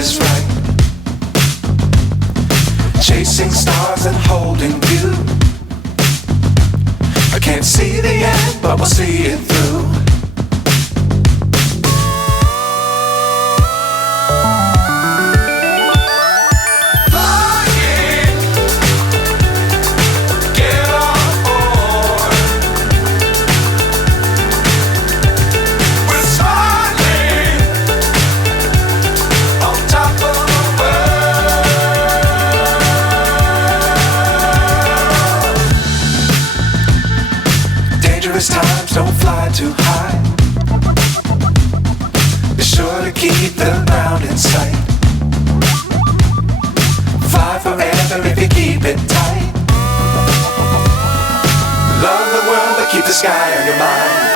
is right. Chasing stars and holding you. I can't see the end, but we'll see it through. Times don't fly too high. Be sure to keep the ground in sight. Fly forever if you keep it tight. Love the world but keep the sky on your mind.